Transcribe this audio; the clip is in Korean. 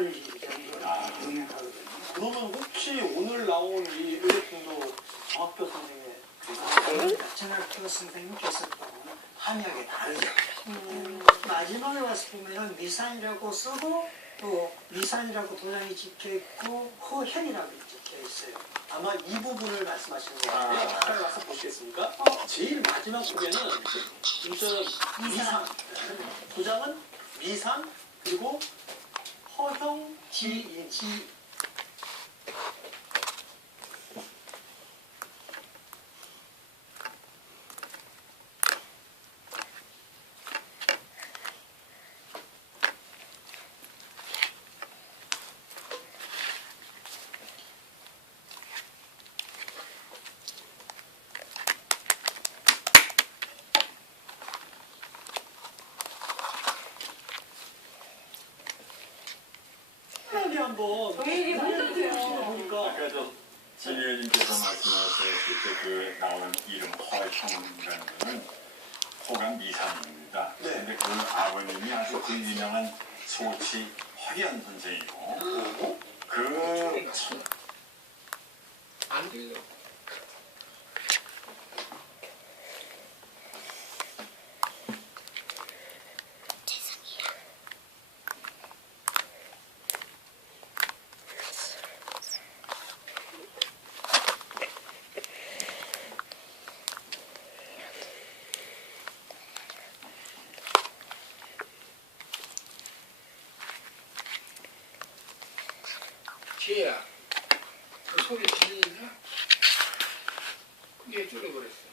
8일 정도 운행하거든요. 그러면 혹시 오늘 나온 이 의료팀도 정학교 선생님의 전학교 선생님께서도 함의하게 다르죠. 마지막에 와서 보면은 미산이라고 쓰고 또 미산이라고 도장이 찍혀있고 허현이라고 찍혀있어요. 아마 이 부분을 말씀하시는 것 같아요. 가까이 와서 보시겠습니까? 제일 마지막 부분에는 진짜 미산, 도장은 미산 그리고 허형 지인. 편하게 한번 왜 이리 힘들어요? 보니까 아까 진 의원님께서 말씀하셨을 때 그 나오는 이름 허형이라는 거는 호강 미산입니다. 네. 근데 그 아버님이 아주 그 유명한 소치 허련 선생이고 그 안 들려. 지혜야, 그 소리 들리냐? 그게 줄여버렸어.